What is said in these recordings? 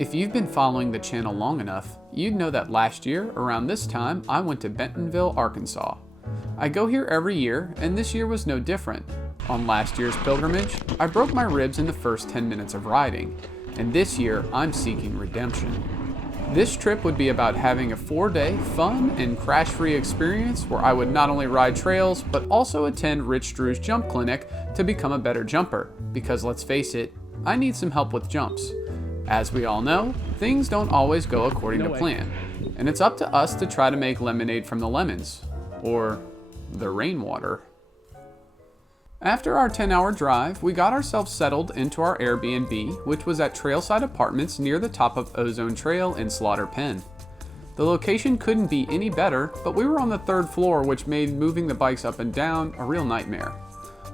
If you've been following the channel long enough, you'd know that last year, around this time, I went to Bentonville, Arkansas. I go here every year, and this year was no different. On last year's pilgrimage, I broke my ribs in the first 10 minutes of riding, and this year I'm seeking redemption. This trip would be about having a 4-day fun and crash-free experience where I would not only ride trails, but also attend Rich Drew's jump clinic to become a better jumper, because let's face it, I need some help with jumps. As we all know, things don't always go according to plan, and it's up to us to try to make lemonade from the lemons, or the rainwater. After our 10-hour drive, we got ourselves settled into our Air Bnb, which was at Trailside Apartments near the top of Ozone Trail in Slaughter Pen. The location couldn't be any better, but we were on the 3rd floor, which made moving the bikes up and down a real nightmare.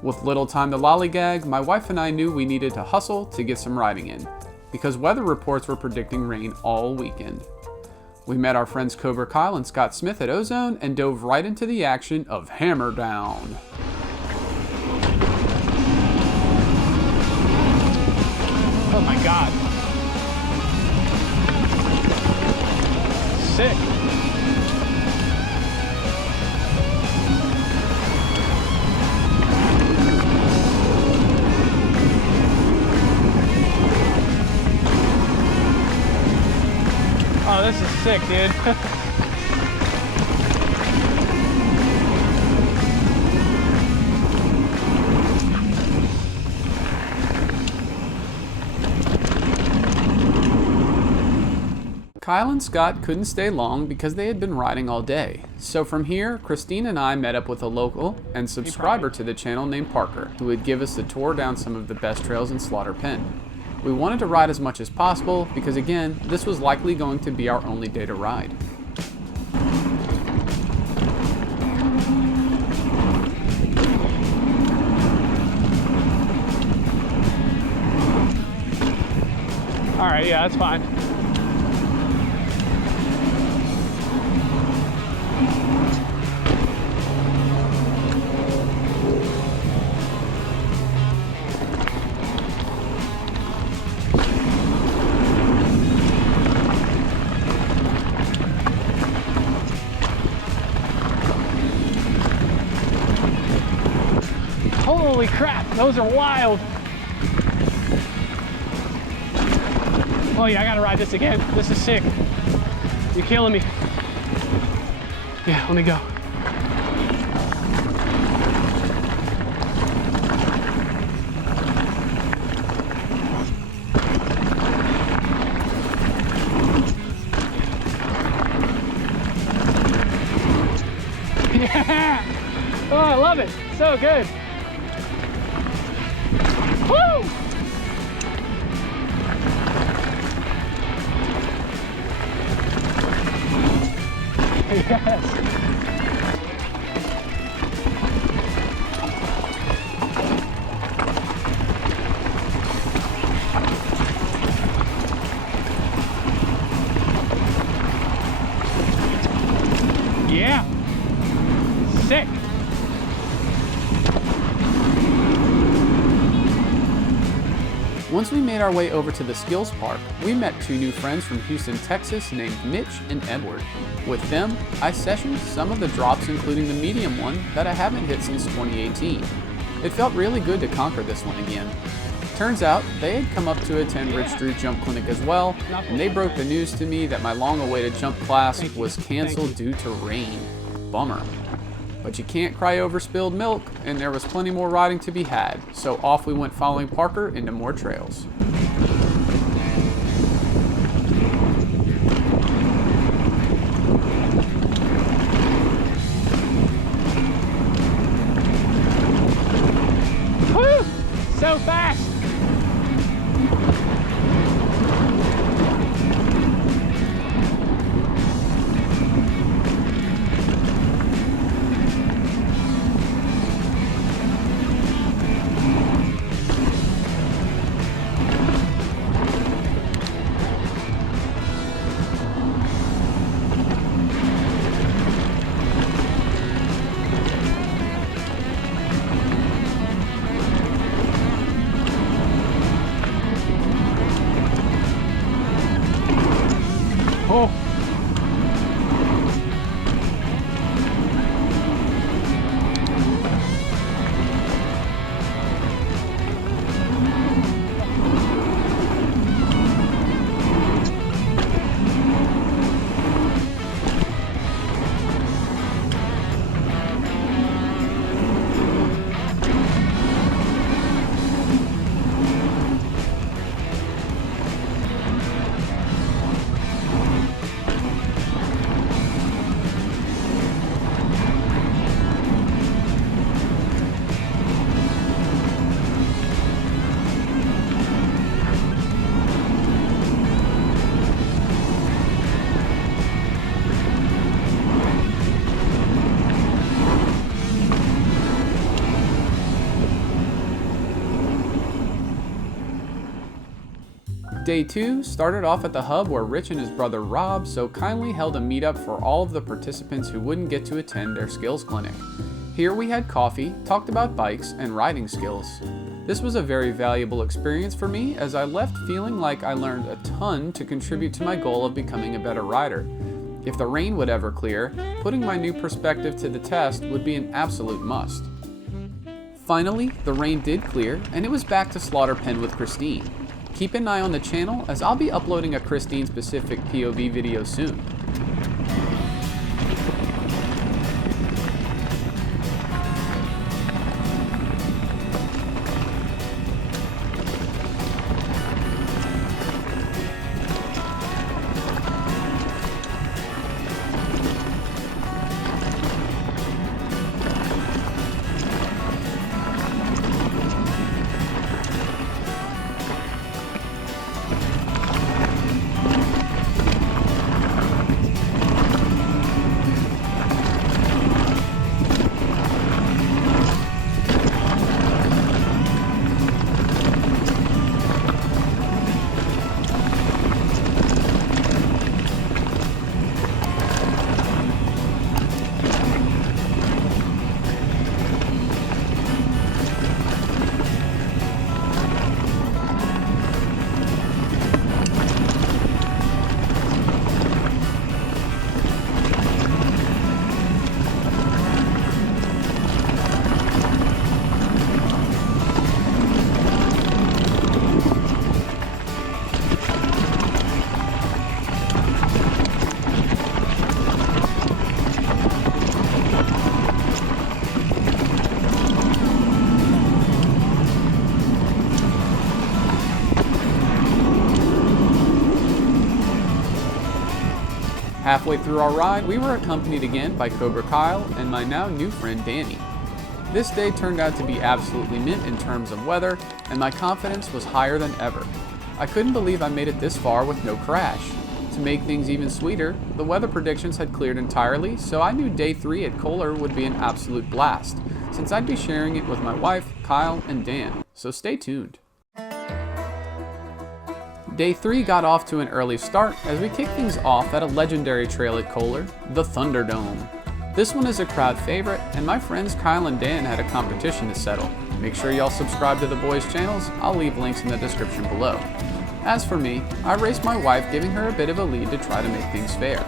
With little time to lollygag, my wife and I knew we needed to hustle to get some riding in, because weather reports were predicting rain all weekend. We met our friends Cobra, Kyle, and Scott Smith at Ozone and dove right into the action of Hammer Down. Oh my God. Sick. Oh, this is sick, dude. Kyle and Scott couldn't stay long because they had been riding all day. So from here, Christine and I met up with a local and subscriber to the channel named Parker, who would give us the tour down some of the best trails in Slaughter Pen. We wanted to ride as much as possible because, again, this was likely going to be our only day to ride. All right, yeah, that's fine. Holy crap, those are wild. Oh yeah, I gotta ride this again. This is sick. You're killing me. Yeah, let me go. Yeah! Oh, I love it. So good. Woo! Yes. Yeah. Sick. Once we made our way over to the Skills Park, we met 2 new friends from Houston, Texas named Mitch and Edward. With them, I sessioned some of the drops, including the medium one that I haven't hit since 2018. It felt really good to conquer this one again. Turns out, they had come up to attend Rich Drew's jump clinic as well, and they broke the news to me that my long-awaited jump class was canceled due to rain. Bummer. But you can't cry over spilled milk, and there was plenty more riding to be had, so off we went following Parker into more trails. Woo! So fast! Oh. Day 2 started off at the hub where Rich and his brother Rob so kindly held a meetup for all of the participants who wouldn't get to attend their skills clinic. Here we had coffee, talked about bikes, and riding skills. This was a very valuable experience for me as I left feeling like I learned a ton to contribute to my goal of becoming a better rider. If the rain would ever clear, putting my new perspective to the test would be an absolute must. Finally, the rain did clear and it was back to Slaughter Pen with Christine. Keep an eye on the channel as I'll be uploading a Christine specific POV video soon. Halfway through our ride, we were accompanied again by Cobra Kyle and my now new friend Danny. This day turned out to be absolutely mint in terms of weather, and my confidence was higher than ever. I couldn't believe I made it this far with no crash. To make things even sweeter, the weather predictions had cleared entirely, so I knew day 3 at Kohler would be an absolute blast, since I'd be sharing it with my wife, Kyle, and Dan, so stay tuned. Day 3 got off to an early start as we kicked things off at a legendary trail at Kohler, the Thunderdome. This one is a crowd favorite, and my friends Kyle and Dan had a competition to settle. Make sure y'all subscribe to the boys' channels, I'll leave links in the description below. As for me, I raced my wife, giving her a bit of a lead to try to make things fair.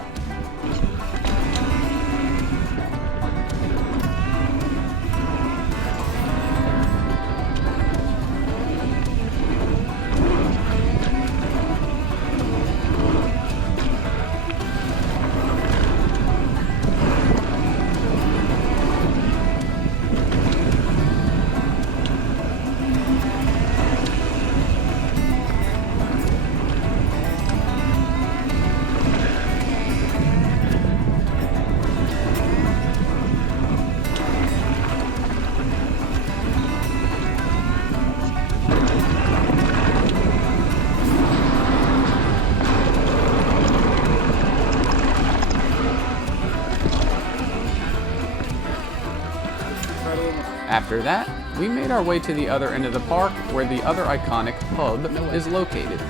After that, we made our way to the other end of the park where the other iconic pub is located.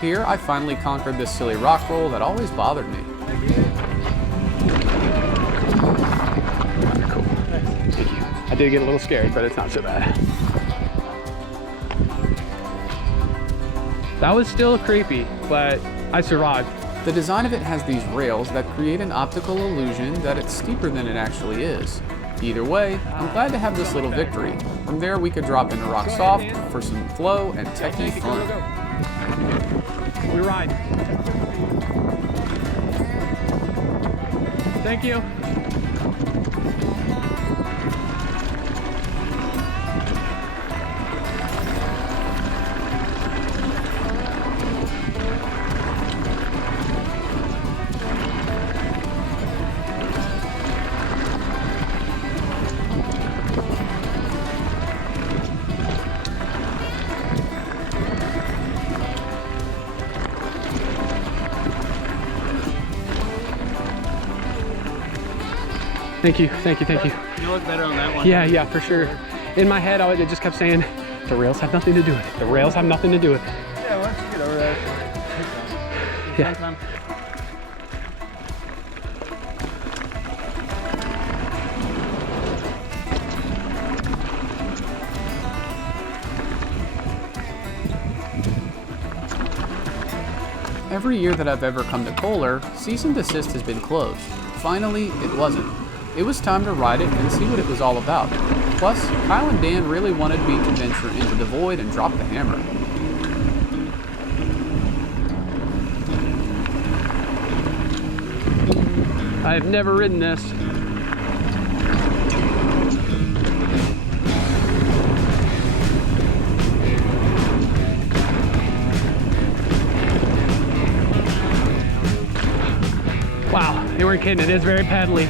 Here, I finally conquered this silly rock roll that always bothered me. Cool. Thank you. I did get a little scared, but it's not so bad. That was still creepy, but I survived. The design of it has these rails that create an optical illusion that it's steeper than it actually is. Either way, I'm glad to have this little victory. From there we could drop into Rock Soft for some flow and techie fun. We ride. Thank you. Thank you, thank you, thank you. You look better on that one. Yeah, yeah, for sure. In my head, I just kept saying, the rails have nothing to do with it. The rails have nothing to do with it. Yeah, why don't you get over there? Yeah. Every year that I've ever come to Kohler, cease and desist has been closed. Finally, it wasn't. It was time to ride it and see what it was all about. Plus, Kyle and Dan really wanted me to venture into the void and drop the hammer. I've never ridden this. Wow, you weren't kidding, it is very paddly.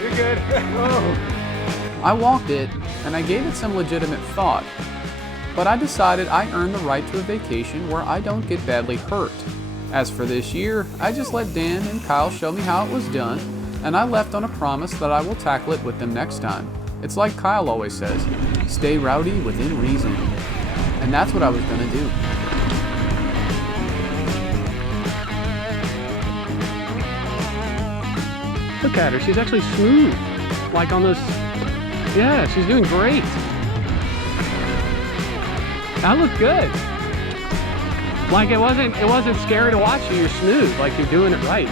You're good. Oh. I walked it, and I gave it some legitimate thought, but I decided I earned the right to a vacation where I don't get badly hurt. As for this year, I just let Dan and Kyle show me how it was done, and I left on a promise that I will tackle it with them next time. It's like Kyle always says, stay rowdy within reason. And that's what I was gonna do. Look at her, she's actually smooth. Like on those, yeah, she's doing great. That looked good. Like it wasn't scary to watch you, you're smooth, like you're doing it right.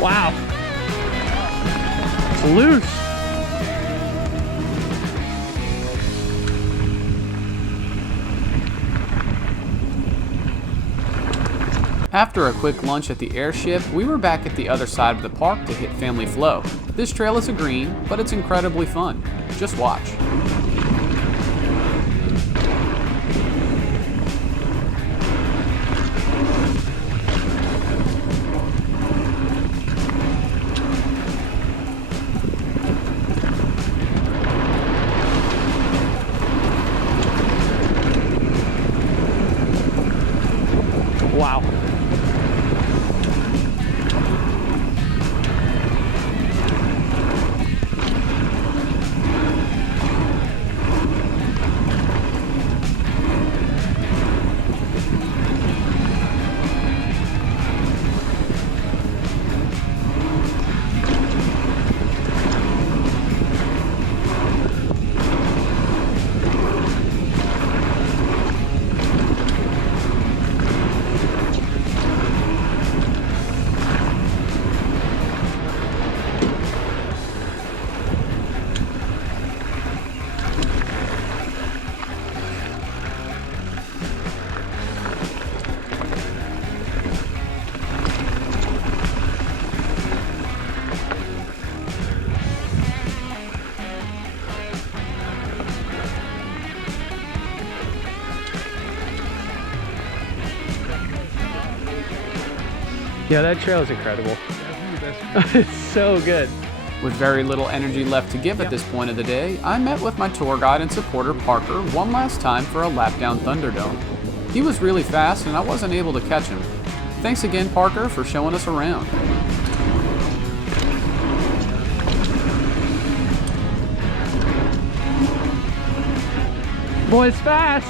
Wow. It's loose. After a quick lunch at the airship, we were back at the other side of the park to hit Family Flow. This trail is a green, but it's incredibly fun. Just watch. Wow. Yeah, that trail is incredible. It's so good. With very little energy left to give at this point of the day, I met with my tour guide and supporter Parker one last time for a lap down Thunderdome. He was really fast and I wasn't able to catch him. Thanks again, Parker, for showing us around. Boy, it's fast.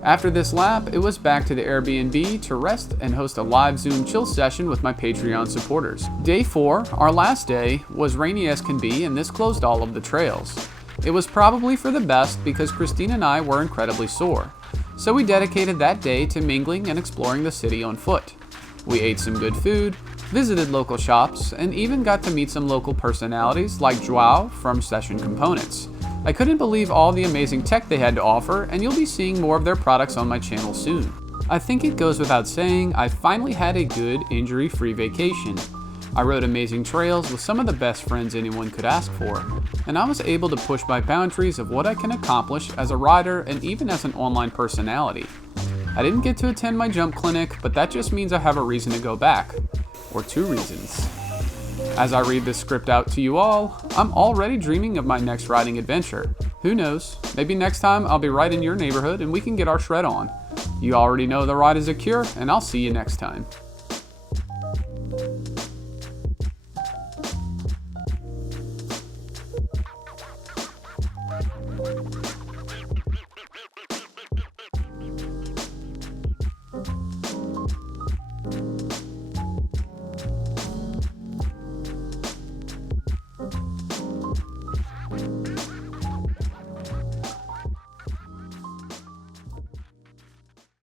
After this lap, it was back to the Air Bnb to rest and host a live Zoom chill session with my Patreon supporters. Day 4, our last day, was rainy as can be, and this closed all of the trails. It was probably for the best because Christine and I were incredibly sore, so we dedicated that day to mingling and exploring the city on foot. We ate some good food, visited local shops, and even got to meet some local personalities like Joao from Session Components. I couldn't believe all the amazing tech they had to offer, and you'll be seeing more of their products on my channel soon. I think it goes without saying, I finally had a good, injury-free vacation. I rode amazing trails with some of the best friends anyone could ask for, and I was able to push my boundaries of what I can accomplish as a rider and even as an online personality. I didn't get to attend my jump clinic, but that just means I have a reason to go back. Or 2 reasons. As I read this script out to you all, I'm already dreaming of my next riding adventure. Who knows, maybe next time I'll be right in your neighborhood and we can get our shred on. You already know the ride is a cure, and I'll see you next time.